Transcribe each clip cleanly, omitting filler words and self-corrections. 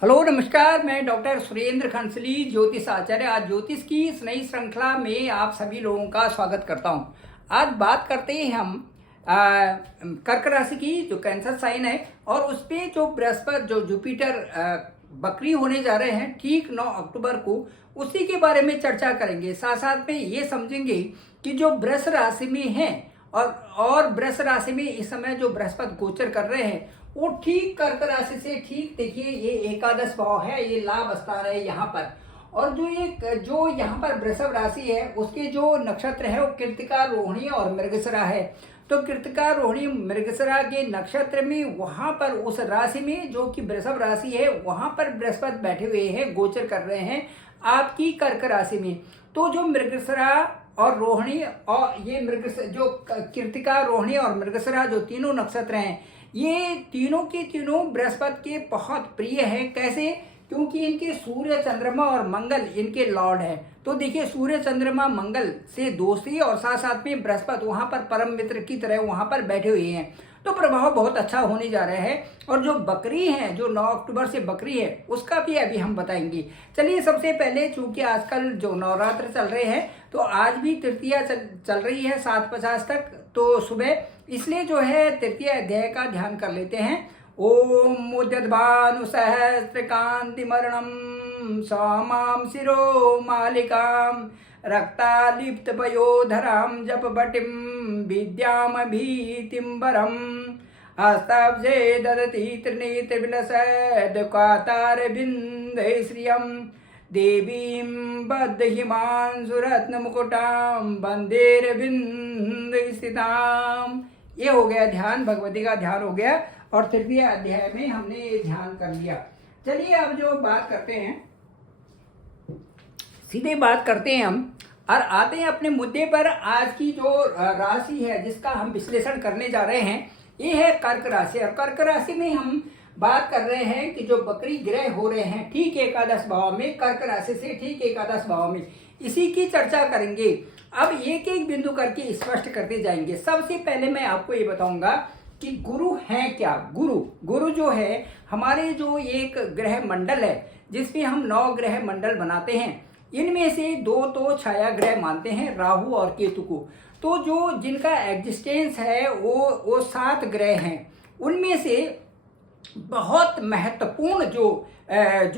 Hello नमस्कार, मैं doctor Surendra खंसली ज्योतिष आचार्य आज ज्योतिष की इस नई श्रृंखला में आप सभी लोगों का स्वागत करता हूं। आज बात करते हैं हम कर्क राशि की, जो कैंसर साइन है, और उस पे जो बृहस्पति जो जुपिटर बकरी होने जा रहे हैं ठीक 9 अक्टूबर को, उसी के बारे में चर्चा करेंगे। साथ साथ में ये समझेंगे कि जो वृष राशि में हैं और वृष राशि में इस समय जो बृहस्पति गोचर कर रहे हैं वो ठीक कर्क राशि से ठीक, देखिए ये एकादश भाव है, ये लाभ स्थान है यहाँ पर। और जो यहाँ पर वृषभ राशि है उसके जो नक्षत्र है वो कृत्तिका, रोहिणी और मृगशिरा है। तो कृत्तिका, रोहिणी, मृगशिरा के नक्षत्र में वहां पर उस राशि में जो कि वृषभ राशि है वहां पर बृहस्पति बैठे हुए हैं, गोचर कर रहे हैं आपकी कर्क राशि में। तो जो मृगशिरा और रोहिणी और ये मृगशिरा, जो कृत्तिका, रोहिणी और मृगशिरा जो तीनों नक्षत्र हैं, ये तीनों के तीनों बृहस्पति के बहुत प्रिय हैं। कैसे? क्योंकि इनके सूर्य, चंद्रमा और मंगल इनके लॉर्ड हैं। तो देखिए, सूर्य, चंद्रमा, मंगल से दोस्ती और साथ साथ में बृहस्पति वहां पर परम मित्र की तरह वहां पर बैठे हुए हैं। तो प्रभाव बहुत अच्छा होने जा रहा है। और जो बकरी है, जो 9 अक्टूबर से बकरी है, उसका भी अभी हम बताएंगे। चलिए, सबसे पहले चूंकि आजकल जो नवरात्र चल रहे हैं तो आज भी तृतीया चल रही है 7:50 तक, तो सुबह, इसलिए जो है तृतीय अध्याय का ध्यान कर लेते हैं। ओम उद्यद्भानु सहस्त्रकांतिमरणं सामां शिरो मालिकां रक्तालिप्त पयोधरां जपबटिं विद्यामभीतिम्बरम् हस्तब्जे ददति त्रिनेत्रविलसद्कातारविन्दे श्रियं देवीं बद्धहिमांशुरत्नमुकुटां वन्देरविन्द स्थिताम्। ये हो गया ध्यान, भगवती का ध्यान हो गया और तृतीय अध्याय में हमने ये ध्यान कर लिया। चलिए अब जो बात करते हैं, सीधे बात करते हैं हम और आते हैं अपने मुद्दे पर। आज की जो राशि है जिसका हम विश्लेषण करने जा रहे हैं, ये है कर्क राशि। और कर्क राशि में हम बात कर रहे हैं कि जो बकरी ग्रह हो रहे हैं ठीक एकादश भाव में, कर्क राशि से ठीक एकादश भाव में, इसी की चर्चा करेंगे। अब एक एक बिंदु करके स्पष्ट करते जाएंगे। सबसे पहले मैं आपको ये बताऊंगा कि गुरु है क्या। गुरु जो है हमारे जो एक ग्रह मंडल है जिसमें हम 9 ग्रह मंडल बनाते हैं, इनमें से 2 तो छाया ग्रह मानते हैं, राहु और केतु को। तो जो जिनका एग्जिस्टेंस है वो 7 ग्रह हैं। उनमें से बहुत महत्वपूर्ण जो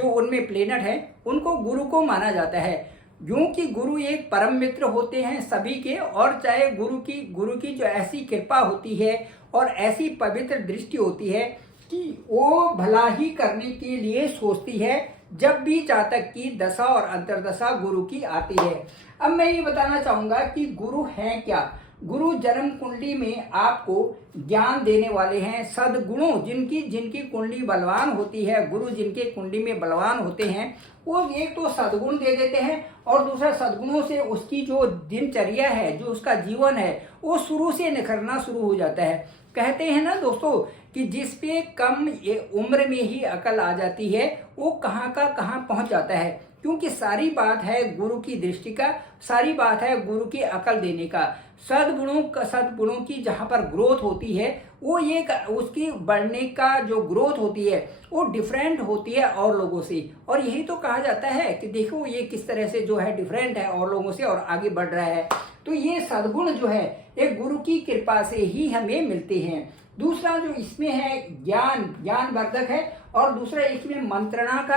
उनमें प्लेनेट है उनको गुरु को माना जाता है, क्योंकि गुरु एक परम मित्र होते हैं सभी के। और चाहे गुरु की जो ऐसी कृपा होती है और ऐसी पवित्र दृष्टि होती है कि वो भला ही करने के लिए सोचती है जब भी जातक की दशा और अंतर्दशा गुरु की आती है। अब मैं ये बताना चाहूंगा कि गुरु हैं क्या। गुरु जन्म कुंडली में आपको ज्ञान देने वाले हैं। सद्गुणों, जिनकी कुंडली बलवान होती है, गुरु जिनके कुंडली में बलवान होते हैं, वो एक तो सद्गुण दे देते हैं और दूसरा सद्गुणों से उसकी जो दिनचर्या है, जो उसका जीवन है, वो शुरू से निखरना शुरू हो जाता है। कहते हैं ना दोस्तों कि जिस पे कम उम्र में ही अकल आ जाती है वो कहाँ का कहाँ पहुँच जाता है, क्योंकि सारी बात है गुरु की दृष्टि का, सारी बात है गुरु की अकल देने का। सद्गुणों की जहाँ पर ग्रोथ होती है वो एक उसकी बढ़ने का जो ग्रोथ होती है वो डिफरेंट होती है और लोगों से। और यही तो कहा जाता है कि देखो ये किस तरह से जो है डिफरेंट है और लोगों से और आगे बढ़ रहा है। तो ये सद्गुण जो है एक गुरु की कृपा से ही हमें मिलते हैं। दूसरा जो इसमें है ज्ञानवर्धक है, और दूसरा इसमें मंत्रणा का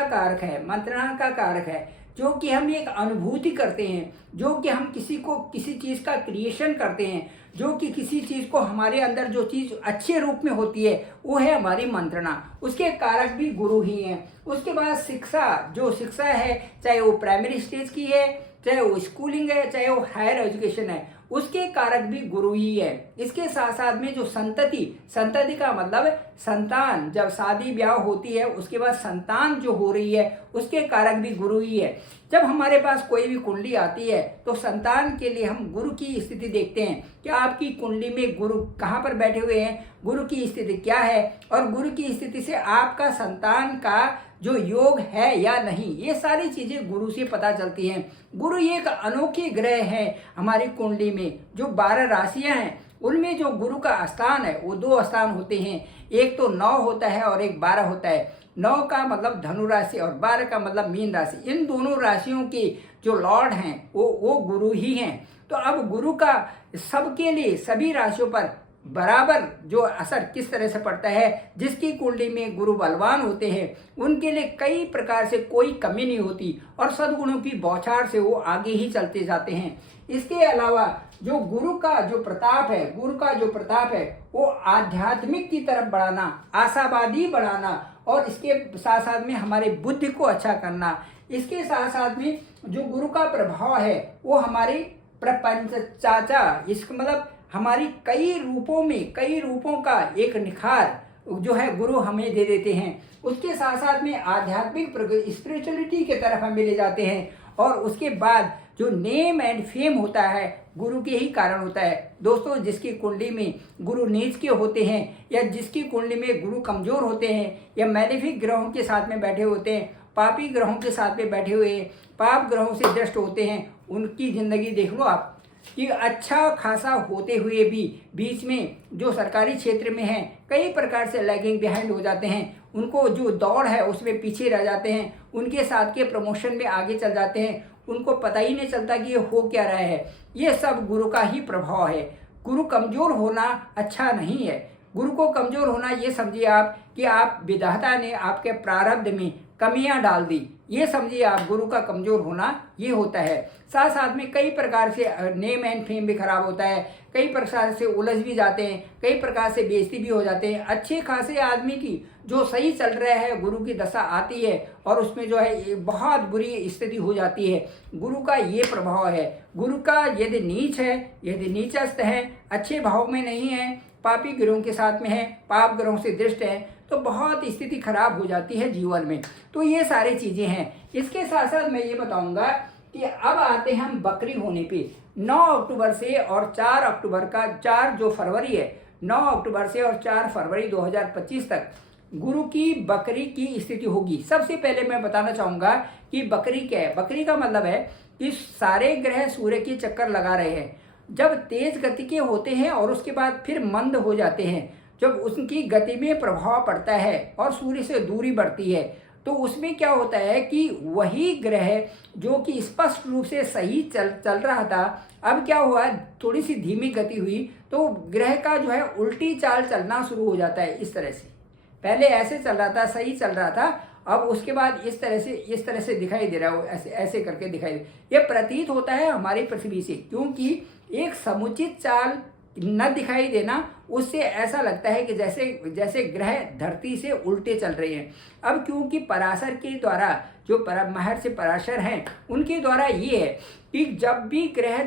कारक है, जो कि हम एक अनुभूति करते हैं, जो कि हम किसी चीज का क्रिएशन करते हैं, जो कि किसी चीज को हमारे अंदर जो चीज अच्छे रूप में होती है वो है हमारी मंत्रणा। उसके कारक भी गुरु ही हैं। उसके बाद शिक्षा है, चाहे वो प्राइमरी स्टेज की है, चाहे वो स्कूलिंग है, चाहे वो हायर एजुकेशन है, उसके कारक भी गुरु ही है। इसके साथ साथ में जो संतति का मतलब संतान, जब शादी ब्याह होती है उसके बाद संतान जो हो रही है उसके कारक भी गुरु ही है। जब हमारे पास कोई भी कुंडली आती है तो संतान के लिए हम गुरु की स्थिति देखते हैं कि आपकी कुंडली में गुरु कहाँ पर बैठे हुए हैं, गुरु की स्थिति क्या है, और गुरु की स्थिति से आपका संतान का जो योग है या नहीं, ये सारी चीजें गुरु से पता चलती हैं। गुरु एक अनोखे ग्रह है हमारी कुंडली में। जो 12 राशियां हैं उनमें जो गुरु का स्थान है वो दो स्थान होते हैं, एक तो 9 होता है और एक 12 होता है। 9 का मतलब धनु राशि और 12 का मतलब मीन राशि। इन दोनों राशियों के जो लॉर्ड हैं वो गुरु ही हैं। तो अब गुरु का सबके लिए सभी राशियों पर बराबर जो असर किस तरह से पड़ता है, जिसकी कुंडली में गुरु बलवान होते हैं उनके लिए कई प्रकार से कोई कमी नहीं होती और सद्गुणों की बौछार से वो आगे ही चलते जाते हैं। इसके अलावा जो गुरु का जो प्रताप है वो आध्यात्मिक की तरफ बढ़ाना, आशावादी बढ़ाना और इसके साथ साथ में हमारे बुद्धि को अच्छा करना। इसके साथ साथ में जो गुरु का प्रभाव है वो हमारे प्रपंच चाचा, इसका मतलब हमारी कई रूपों का एक निखार जो है गुरु हमें दे देते हैं। उसके साथ साथ में आध्यात्मिक स्पिरिचुअलिटी की तरफ हम ले जाते हैं और उसके बाद जो नेम एंड फेम होता है गुरु के ही कारण होता है। दोस्तों, जिसकी कुंडली में गुरु नीच के होते हैं या जिसकी कुंडली में गुरु कमजोर होते हैं या मैलेफिक ग्रहों के साथ में बैठे होते हैं, पापी ग्रहों के साथ में बैठे हुए पाप ग्रहों से दृष्ट होते हैं, उनकी जिंदगी देख लो आप कि अच्छा खासा होते हुए भी बीच में जो सरकारी क्षेत्र में हैं कई प्रकार से लैगिंग बिहाइंड हो जाते हैं। उनको जो दौड़ है उसमें पीछे रह जाते हैं, उनके साथ के प्रमोशन में आगे चल जाते हैं, उनको पता ही नहीं चलता कि ये हो क्या रहा है। ये सब गुरु का ही प्रभाव है। गुरु कमजोर होना अच्छा नहीं है। गुरु को कमजोर होना ये समझिए आप कि आप विधाता ने आपके प्रारब्ध में कमियां डाल दी, ये समझिए आप गुरु का कमजोर होना ये होता है। साथ साथ में कई प्रकार से नेम एंड फेम भी खराब होता है, कई प्रकार से उलझ भी जाते हैं, कई प्रकार से बेइज्जती भी हो जाते हैं। अच्छे खासे आदमी की जो सही चल रहा है गुरु की दशा आती है और उसमें जो है बहुत बुरी स्थिति हो जाती है। गुरु का ये प्रभाव है। गुरु का यदि नीच है, यदि नीचस्थ है, अच्छे भाव में नहीं है, पापी ग्रहों के साथ में है, पाप ग्रहों से दृष्ट है, तो बहुत स्थिति खराब हो जाती है जीवन में। तो ये सारी चीजें हैं। इसके साथ साथ मैं ये बताऊंगा कि अब आते हैं हम बकरी होने पे। 9 अक्टूबर से और 4 अक्टूबर का 4 जो फरवरी है, 9 अक्टूबर से और 4 फरवरी 2025 तक गुरु की बकरी की स्थिति होगी। सबसे पहले मैं बताना चाहूंगा कि बकरी क्या है। बकरी का मतलब है कि सारे ग्रह सूर्य के चक्कर लगा रहे हैं। जब तेज गति के होते हैं और उसके बाद फिर मंद हो जाते हैं, जब उनकी गति में प्रभाव पड़ता है और सूर्य से दूरी बढ़ती है, तो उसमें क्या होता है कि वही ग्रह जो कि स्पष्ट रूप से सही चल रहा था, अब क्या हुआ, थोड़ी सी धीमी गति हुई तो ग्रह का जो है उल्टी चाल चलना शुरू हो जाता है। इस तरह से पहले ऐसे चल रहा था, सही चल रहा था, अब उसके बाद इस तरह से दिखाई दे रहा है, ऐसे करके दिखाई दे। ये प्रतीत होता है हमारी पृथ्वी से, क्योंकि एक समुचित चाल न दिखाई देना, उससे ऐसा लगता है कि जैसे ग्रह धरती से उल्टे चल रहे हैं। अब क्योंकि पराशर के द्वारा जो महर्षि पराशर हैं उनके द्वारा ये है कि जब भी ग्रह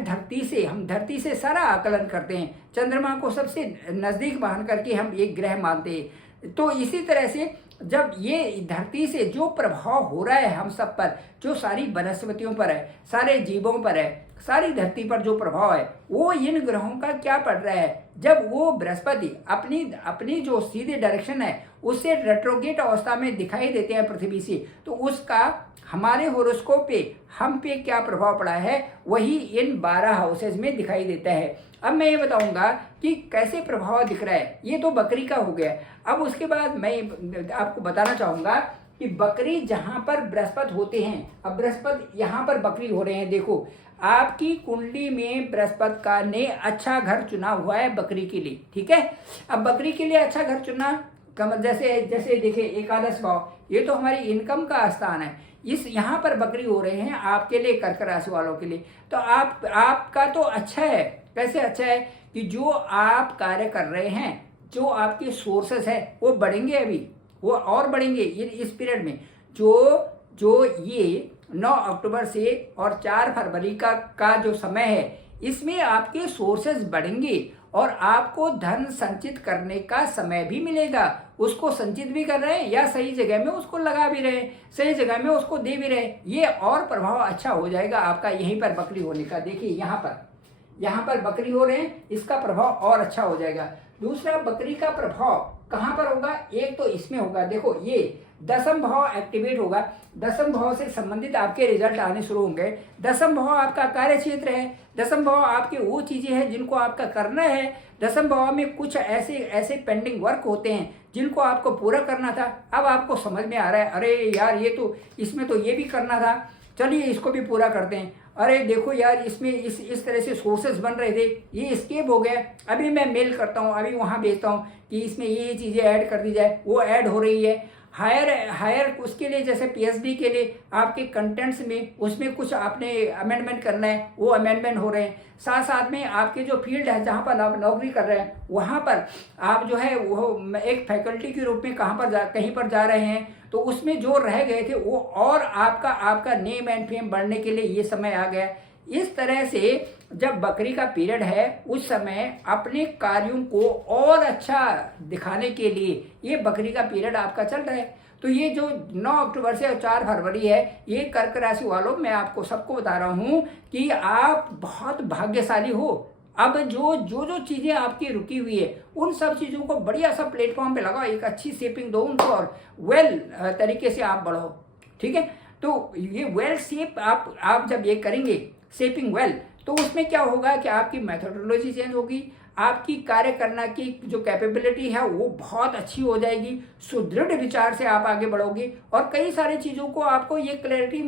हम धरती से सारा आकलन करते हैं, चंद्रमा को सबसे नजदीक मान करके हम एक ग्रह मानते हैं, तो इसी तरह से जब ये धरती से जो प्रभाव हो रहा है हम सब पर, जो सारी वनस्पतियों पर है, सारे जीवों पर है, सारी धरती पर जो प्रभाव है वो इन ग्रहों का क्या पड़ रहा है। जब वो बृहस्पति अपनी जो सीधे डायरेक्शन है उससे रेट्रोगेट अवस्था में दिखाई देते हैं पृथ्वी से, तो उसका हमारे होरोस्कोप पे हम पे क्या प्रभाव पड़ा है वही इन 12 हाउसेज में दिखाई देता है। अब मैं ये बताऊंगा कि कैसे प्रभाव दिख रहा है। ये तो बकरी का हो गया। अब उसके बाद मैं आपको बताना चाहूंगा कि बकरी जहां पर बृहस्पति होते हैं, अब बृहस्पति यहाँ पर बकरी हो रहे हैं। देखो, आपकी कुंडली में बृहस्पति का ने अच्छा घर चुना हुआ है बकरी के लिए, ठीक है। अब बकरी के लिए अच्छा घर चुना जैसे देखिए एकादश भाव, ये तो हमारी इनकम का स्थान है। इस यहाँ पर बकरी हो रहे हैं आपके लिए, कर्क राशि वालों के लिए। तो आपका तो अच्छा है। कैसे अच्छा है कि जो आप कार्य कर रहे हैं, जो आपके सोर्सेस है वो बढ़ेंगे, अभी वो और बढ़ेंगे इस पीरियड में। जो ये 9 अक्टूबर से और 4 फरवरी का जो समय है, इसमें आपके सोर्सेज बढ़ेंगे और आपको धन संचित करने का समय भी मिलेगा। उसको संचित भी कर रहे हैं या सही जगह में उसको लगा भी रहे हैं, सही जगह में उसको दे भी रहे हैं। ये और प्रभाव अच्छा हो जाएगा आपका यहीं पर बकरी होने का। देखिए यहाँ पर बकरी हो रहे हैं, इसका प्रभाव और अच्छा हो जाएगा। दूसरा, बकरी का प्रभाव कहाँ पर होगा? एक तो इसमें होगा, देखो ये दसम भाव एक्टिवेट होगा, दसम भाव से संबंधित आपके रिजल्ट आने शुरू होंगे। दसम भाव आपका कार्य क्षेत्र है, दसम भाव आपके वो चीजें हैं जिनको आपका करना है। दसम भाव में कुछ ऐसे ऐसे पेंडिंग वर्क होते हैं जिनको आपको पूरा करना था। अब आपको समझ में आ रहा है, अरे यार ये तो, इसमें तो ये भी करना था, चलिए इसको भी पूरा करते हैं। अरे देखो यार, इसमें इस तरह से सोर्सेज बन रहे थे, ये स्केप हो गया, अभी मैं मेल करता हूँ, अभी वहाँ भेजता हूँ कि इसमें ये चीज़ें ऐड कर दी जाए, वो ऐड हो रही है। हायर उसके लिए, जैसे पीएचडी के लिए आपके कंटेंट्स में उसमें कुछ आपने अमेंडमेंट करना है, वो अमेंडमेंट हो रहे हैं। साथ साथ में आपके जो फील्ड है जहाँ पर आप नौकरी कर रहे हैं, वहाँ पर आप जो है वो एक फैकल्टी के रूप में कहीं पर जा रहे हैं, तो उसमें जो रह गए थे वो, और आपका नेम एंड फेम बढ़ने के लिए ये समय आ गया। इस तरह से जब बकरी का पीरियड है उस समय अपने कार्यों को और अच्छा दिखाने के लिए ये बकरी का पीरियड आपका चल रहा है। तो ये जो 9 अक्टूबर से 4 फरवरी है, ये कर्क राशि वालों, मैं आपको सबको बता रहा हूँ कि आप बहुत भाग्यशाली हो। अब जो चीज़ें आपकी रुकी हुई है उन सब चीज़ों को बढ़िया सा प्लेटफॉर्म पे लगाओ, एक अच्छी शेपिंग दो उनको और वेल तरीके से आप बढ़ो, ठीक है। तो ये वेल शेप आप जब ये करेंगे शेपिंग वेल, तो उसमें क्या होगा कि आपकी मेथोडोलॉजी चेंज होगी, आपकी कार्य करना की जो कैपेबिलिटी है वो बहुत अच्छी हो जाएगी, सुदृढ़ विचार से आप आगे बढ़ोगे और कई सारी चीज़ों को आपको ये क्लैरिटी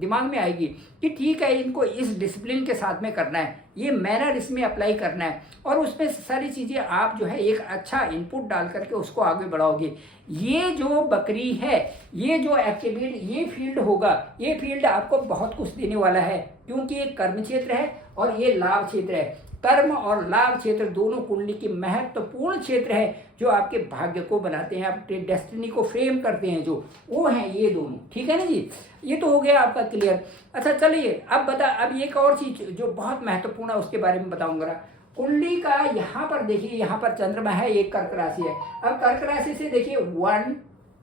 दिमाग में आएगी कि ठीक है, इनको इस डिसिप्लिन के साथ में करना है, ये मैनर इसमें अप्लाई करना है, और उसमें सारी चीज़ें आप जो है एक अच्छा इनपुट डाल करके उसको आगे बढ़ाओगे। ये जो बकरी है, ये जो एक्टिवेट ये फील्ड होगा, ये फील्ड आपको बहुत कुछ देने वाला है, क्योंकि ये कर्म क्षेत्र है और ये लाभ क्षेत्र है। कर्म और लाभ क्षेत्र दोनों कुंडली के महत्वपूर्ण क्षेत्र है जो आपके भाग्य को बनाते हैं, आपके डेस्टिनी को फ्रेम करते हैं, जो वो हैं ये दोनों, ठीक है ना जी। ये तो हो गया आपका क्लियर। अच्छा चलिए अब एक और चीज जो बहुत महत्वपूर्ण है उसके बारे में बताऊंगा। कुंडली का यहाँ पर देखिए, यहाँ पर चंद्रमा है, एक कर्क राशि है। अब कर्क राशि से देखिए 1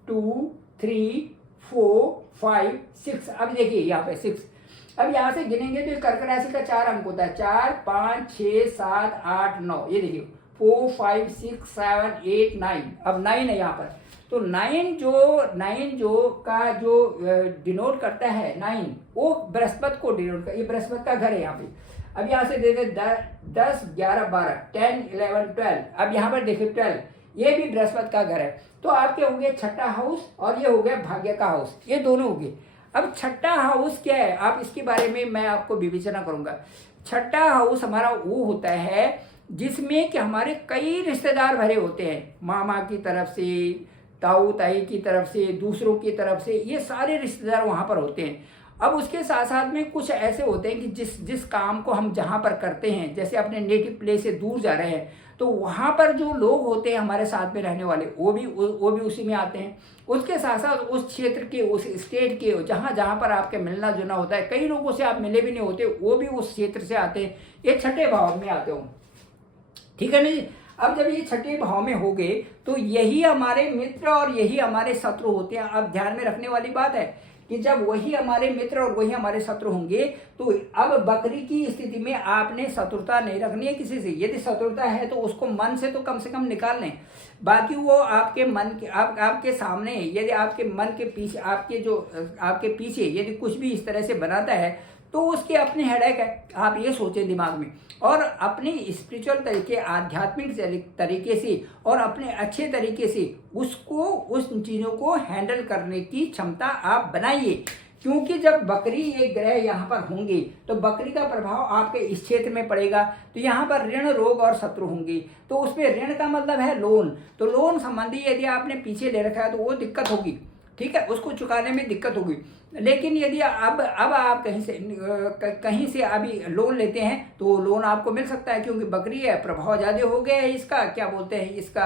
2 3 4 5 6, अब देखिए यहाँ पे 6, अब यहाँ से गिनेंगे तो कर्क राशि का 4 अंक होता है, 4 5 6 7 8 9, ये देखिए 4 5 6 7 8 9, अब 9 है यहाँ पर। तो 9 जो का जो डिनोट करता है 9, वो बृहस्पति को डिनोट कर, ये बृहस्पति का घर है यहाँ पे। अब यहाँ से देखिए 10 11 12 10 11 12, अब यहाँ पर देखिए 12, ये भी बृहस्पति का घर है। तो आपके हो गए छठा हाउस और ये हो गया भाग्य का हाउस, ये दोनों हो गए। अब छठा हाउस क्या है, आप इसके बारे में मैं आपको विवेचना करूंगा। छठा हाउस हमारा वो होता है जिसमें कि हमारे कई रिश्तेदार भरे होते हैं, मामा की तरफ से, ताऊ ताई की तरफ से, दूसरों की तरफ से, ये सारे रिश्तेदार वहाँ पर होते हैं। अब उसके साथ साथ में कुछ ऐसे होते हैं कि जिस काम को हम जहाँ पर करते हैं, जैसे अपने नेटिव प्लेस से दूर जा रहे हैं, तो वहाँ पर जो लोग होते हैं हमारे साथ में रहने वाले, वो भी उसी में आते हैं। उसके साथ साथ उस क्षेत्र के, उस स्टेट के जहाँ पर आपके मिलना जुलना होता है, कई लोगों से आप मिले भी नहीं होते, वो भी उस क्षेत्र से आते हैं, ये छठे भाव में आते हो, ठीक है ना जी। अब जब ये छठे भाव में हो गए तो यही हमारे मित्र और यही हमारे शत्रु होते हैं। अब ध्यान में रखने वाली बात है कि जब वही हमारे मित्र और वही हमारे शत्रु होंगे, तो अब बकरी की स्थिति में आपने शत्रुता नहीं रखनी है किसी से। यदि शत्रुता है तो उसको मन से तो कम से कम निकाल लें, बाकी वो आपके मन के आपके सामने, यदि आपके मन के पीछे, आपके पीछे यदि कुछ भी इस तरह से बनाता है तो उसके अपने हेडेक है। आप ये सोचें दिमाग में, और अपनी स्पिरिचुअल तरीके, आध्यात्मिक तरीके से और अपने अच्छे तरीके से उसको, उस चीज़ों को हैंडल करने की क्षमता आप बनाइए। क्योंकि जब बकरी एक ग्रह यहाँ पर होंगे तो बकरी का प्रभाव आपके इस क्षेत्र में पड़ेगा, तो यहाँ पर ऋण, रोग और शत्रु होंगे। तो उसमें ऋण का मतलब है लोन, तो लोन संबंधी यदि आपने पीछे ले रखा है तो वो दिक्कत होगी, ठीक है, उसको चुकाने में दिक्कत होगी। लेकिन यदि अब आप कहीं से अभी लोन लेते हैं तो लोन आपको मिल सकता है, क्योंकि बकरी है, प्रभाव ज़्यादा हो गया है इसका, क्या बोलते हैं इसका,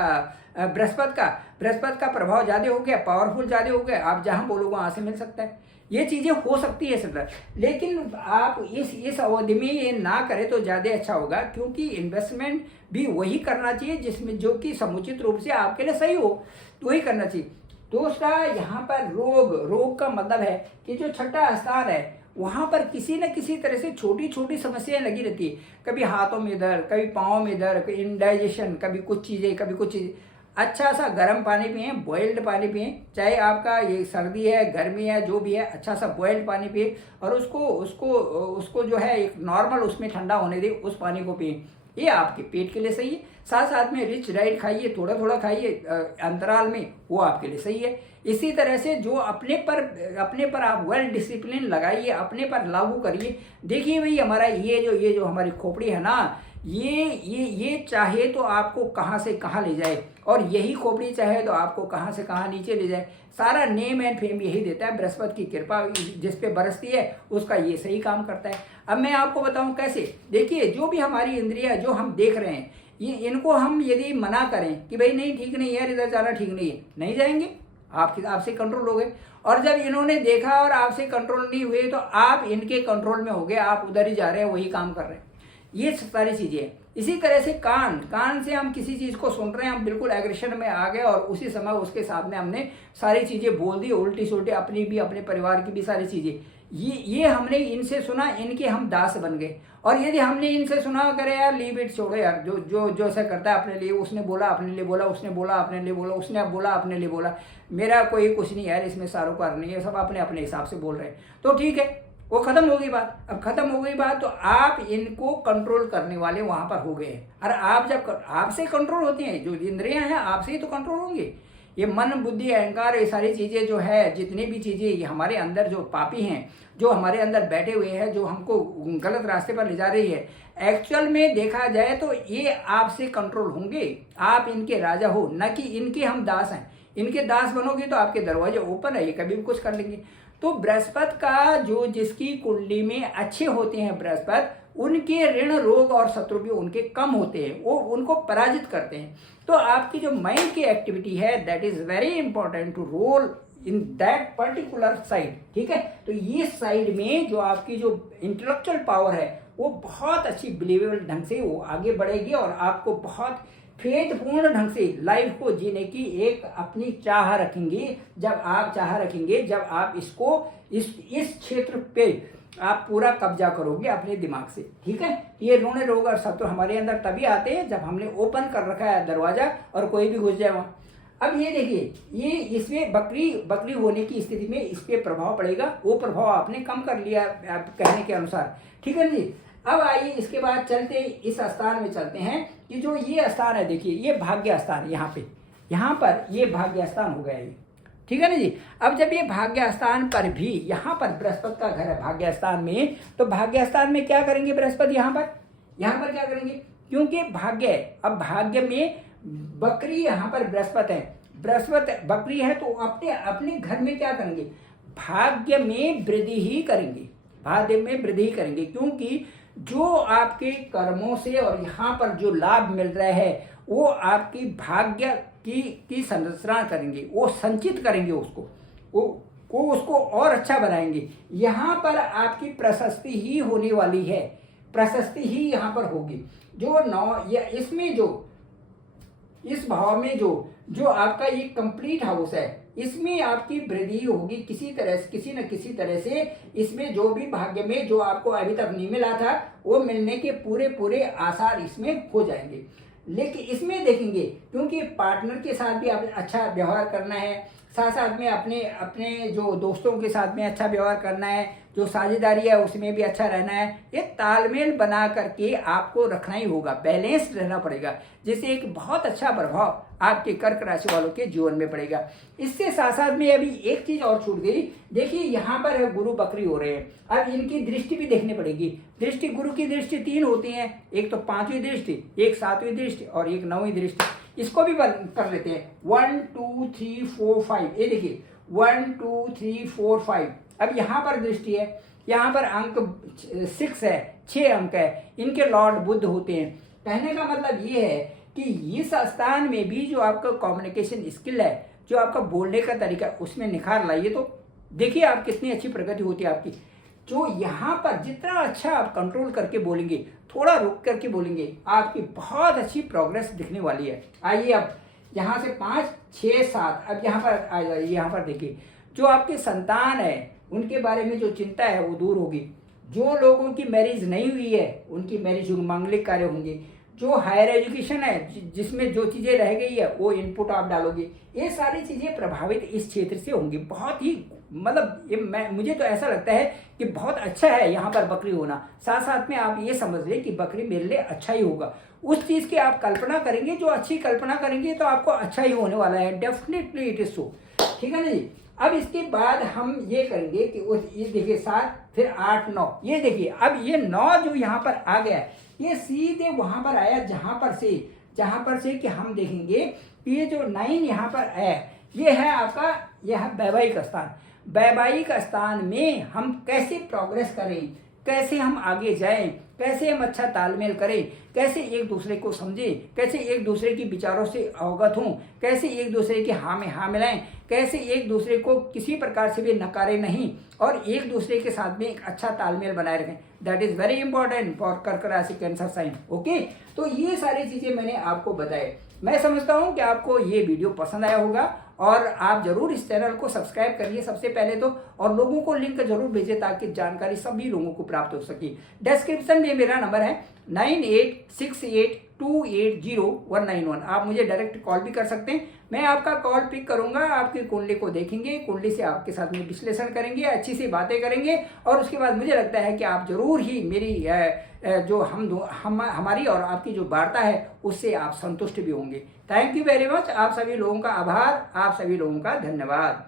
बृहस्पति का प्रभाव ज़्यादा हो गया, पावरफुल ज़्यादा हो गया, आप जहाँ बोलोगे वहाँ से मिल सकता है। ये चीज़ें हो सकती है सर, लेकिन आप इस अवधि में ये ना करें तो ज़्यादा अच्छा होगा, क्योंकि इन्वेस्टमेंट भी वही करना चाहिए जिसमें जो कि समुचित रूप से आपके लिए सही हो, तो वही करना चाहिए। दूसरा, यहाँ पर रोग का मतलब है कि जो छठा स्थान है वहाँ पर किसी न किसी तरह से छोटी छोटी समस्याएं लगी रहती है, कभी हाथों में दर्द, कभी पाँव में दर्द, कभी इंडाइजेशन, कभी कुछ चीज़ें, कभी कुछ चीज़ें। अच्छा सा गर्म पानी पिएं, बॉइल्ड पानी पिएं, चाहे आपका ये सर्दी है गर्मी है जो भी है, अच्छा सा बॉइल्ड पानी पिए और उसको उसको उसको जो है एक नॉर्मल उसमें ठंडा होने दें, उस पानी को पिए। ये आपके पेट के लिए सही है। साथ साथ में रिच डाइट खाइए, थोड़ा थोड़ा खाइए अंतराल में, वो आपके लिए सही है। इसी तरह से जो अपने पर आप वेल डिसिप्लिन लगाइए, अपने पर लागू करिए। देखिए भाई हमारा ये जो हमारी खोपड़ी है ना, ये चाहे तो आपको कहाँ से कहाँ ले जाए, और यही खोपड़ी चाहे तो आपको कहाँ से कहाँ नीचे ले जाए। सारा नेम एंड फेम यही देता है। बृहस्पति की कृपा जिस पे बरसती है उसका ये सही काम करता है। अब मैं आपको बताऊं कैसे। देखिए जो भी हमारी इंद्रिया जो हम देख रहे हैं, ये इनको हम यदि मना करें कि भाई नहीं ठीक नहीं है, इधर जाना ठीक नहीं है, नहीं जाएंगे, आपसे कंट्रोल हो गए। और जब इन्होंने देखा और आपसे कंट्रोल नहीं हुए तो आप इनके कंट्रोल में हो गए, आप उधर ही जा रहे हैं, वही काम कर रहे हैं। ये सारी चीजें हैं। इसी तरह से कान से हम किसी चीज को सुन रहे हैं, हम बिल्कुल एग्रेशन में आ गए और उसी समय उसके सामने हमने सारी चीजें बोल दी, उल्टी सुल्टी, अपनी भी अपने परिवार की भी सारी चीजें। ये हमने इनसे सुना, इनके हम दास बन गए। और यदि हमने इनसे सुना, करे यार लीव इट, छोड़ो यार, जो जो जो ऐसा करता है अपने लिए, उसने बोला अपने लिए बोला, उसने बोला अपने लिए बोला, उसने अब बोला अपने लिए बोला, मेरा कोई कुछ नहीं यार, इसमें सारोकार नहीं है, सब अपने अपने हिसाब से बोल रहे हैं, तो ठीक है, वो खत्म हो गई बात। अब खत्म हो गई बात तो आप इनको कंट्रोल करने वाले वहां पर हो गए हैं। और आप जब आपसे कंट्रोल होती हैं, जो इंद्रियां हैं आपसे ही तो कंट्रोल होंगे। ये मन बुद्धि अहंकार ये सारी चीजें जो है, जितनी भी चीजें ये हमारे अंदर जो पापी हैं, जो हमारे अंदर बैठे हुए हैं, जो हमको गलत रास्ते पर ले जा रही है, एक्चुअल में देखा जाए तो ये आपसे कंट्रोल होंगे। आप इनके राजा हो, न कि इनके हम दास हैं। इनके दास बनोगे तो आपके दरवाजे ओपन है, ये कभी भी कुछ कर लेंगे। तो बृहस्पति का जो जिसकी कुंडली में अच्छे होते हैं बृहस्पति, उनके ऋण रोग और शत्रु भी उनके कम होते हैं, वो उनको पराजित करते हैं। तो आपकी जो माइंड की एक्टिविटी है, that is very important to role in that particular side. ठीक है, तो ये साइड में जो आपकी जो इंटेलेक्चुअल पावर है वो बहुत अच्छी बिलीवेबल ढंग से वो आगे बढ़ेगी और आपको बहुत फेथपूर्ण ढंग से लाइफ को जीने की एक अपनी चाह रखेंगे। जब आप चाह रखेंगे, जब आप इसको इस क्षेत्र पे आप पूरा कब्जा करोगे अपने दिमाग से। ठीक है, ये ऋण रोग और शत्रु हमारे अंदर तभी आते हैं जब हमने ओपन कर रखा है दरवाजा और कोई भी घुस जाए वहां। अब ये देखिए, ये इसमें बकरी होने की स्थिति में इस पे प्रभाव पड़ेगा, वो प्रभाव आपने कम कर लिया कहने के अनुसार। ठीक है जी। अब आइए इसके बाद चलते इस स्थान में चलते हैं कि जो ये स्थान है, देखिए ये भाग्य स्थान, यहाँ पर ये भाग्य स्थान हो गया ये। ठीक है ना जी। अब जब ये भाग्य स्थान पर भी, यहाँ पर बृहस्पति का घर है भाग्य स्थान में, तो भाग्य स्थान में क्या करेंगे बृहस्पति, यहाँ पर क्या करेंगे, क्योंकि भाग्य है। अब भाग्य में बकरी, यहाँ पर बृहस्पति है, बृहस्पति बकरी है, तो अपने घर में क्या करेंगे, भाग्य में वृद्धि ही करेंगे, भाग्य में वृद्धि करेंगे। क्योंकि जो आपके कर्मों से और यहाँ पर जो लाभ मिल रहा है वो आपकी भाग्य की संरचना करेंगे, वो संचित करेंगे उसको, वो उसको और अच्छा बनाएंगे। यहाँ पर आपकी प्रशस्ति ही होने वाली है, प्रशस्ति ही यहाँ पर होगी। इसमें जो इस भाव में जो आपका ये कंप्लीट हाउस है, इसमें आपकी वृद्धि होगी किसी न किसी तरह से। इसमें जो भी भाग्य में जो आपको अभी तक नहीं मिला था वो मिलने के पूरे आसार इसमें हो जाएंगे। लेकिन इसमें देखेंगे, क्योंकि पार्टनर के साथ भी आपने अच्छा व्यवहार करना है, साथ साथ में अपने जो दोस्तों के साथ में अच्छा व्यवहार करना है, जो साझेदारी है उसमें भी अच्छा रहना है। ये तालमेल बना करके आपको रखना ही होगा, बैलेंस्ड रहना पड़ेगा, जिससे एक बहुत अच्छा प्रभाव आपके कर्क राशि वालों के जीवन में पड़ेगा। इससे साथ साथ में अभी एक चीज और छूट गई। देखिए यहाँ पर है गुरु बकरी हो रहे हैं, अब इनकी दृष्टि भी देखनी पड़ेगी। दृष्टि, गुरु की दृष्टि 3 होती है, एक तो 5वीं दृष्टि, एक 7वीं दृष्टि और एक 9वीं दृष्टि। इसको भी कर लेते हैं, 1 2 3 4 5। ये देखिए 1 2 3 4 5। अब यहाँ पर दृष्टि है, यहाँ पर अंक 6 है, 6 अंक है, इनके लॉर्ड बुध होते हैं। कहने का मतलब ये है कि इस स्थान में भी जो आपका कम्युनिकेशन स्किल है, जो आपका बोलने का तरीका, उसमें निखार लाइए तो देखिए आप कितनी अच्छी प्रगति होती है आपकी। जो यहाँ पर जितना अच्छा आप कंट्रोल करके बोलेंगे, थोड़ा रुक करके बोलेंगे, आपकी बहुत अच्छी प्रोग्रेस दिखने वाली है। आइए अब यहाँ से 5 6 7, अब यहाँ पर आ जाइए। यहाँ पर देखिए जो आपके संतान है उनके बारे में जो चिंता है वो दूर होगी। जो लोगों की मैरिज नहीं हुई है उनकी मैरिज होगी, मांगलिक कार्य होंगे। जो हायर एजुकेशन है जिसमें जो चीज़ें रह गई है वो इनपुट आप डालोगे, ये सारी चीज़ें प्रभावित इस क्षेत्र से होंगी। बहुत ही मतलब मुझे तो ऐसा लगता है कि बहुत अच्छा है यहाँ पर बकरी होना। साथ साथ में आप ये समझ लें कि बकरी मेरे लिए अच्छा ही होगा। उस चीज़ की आप कल्पना करेंगे, जो अच्छी कल्पना करेंगे तो आपको अच्छा ही होने वाला है, डेफिनेटली इट इज सो। ठीक है ना जी। अब इसके बाद हम ये करेंगे कि ये देखिए 7 फिर 8 9, ये देखिए अब ये 9 जो यहाँ पर आ गया है ये सीधे वहां पर आया जहां पर से कि हम देखेंगे कि ये जो 9 यहाँ पर आया ये है आपका, यह है वैवाहिक स्थान। वैवाहिक स्थान में हम कैसे प्रोग्रेस करें, कैसे हम आगे जाएं, कैसे हम अच्छा तालमेल करें, कैसे एक दूसरे को समझें, कैसे एक दूसरे की विचारों से अवगत हों, कैसे एक दूसरे के हाँ में हाँ मिलाएं, कैसे एक दूसरे को किसी प्रकार से भी नकारे नहीं और एक दूसरे के साथ में एक अच्छा तालमेल बनाए रखें। That is very important for कर्क राशि कैंसर साइन। ओके, तो ये सारी चीजें मैंने आपको बताए। मैं समझता हूं कि आपको ये वीडियो पसंद आया होगा और आप जरूर इस चैनल को सब्सक्राइब करिए सबसे पहले तो, और लोगों को लिंक जरूर भेजिए ताकि जानकारी सभी लोगों को प्राप्त हो सके। डिस्क्रिप्शन में मेरा नंबर है 9868280191। आप मुझे डायरेक्ट कॉल भी कर सकते हैं, मैं आपका कॉल पिक करूंगा, आपकी कुंडली को देखेंगे, कुंडली से आपके साथ में विश्लेषण करेंगे, अच्छी सी बातें करेंगे और उसके बाद मुझे लगता है कि आप जरूर ही मेरी जो हमारी और आपकी जो वार्ता है उससे आप संतुष्ट भी होंगे। Thank you very much. आप सभी लोगों का आभार, आप सभी लोगों का धन्यवाद।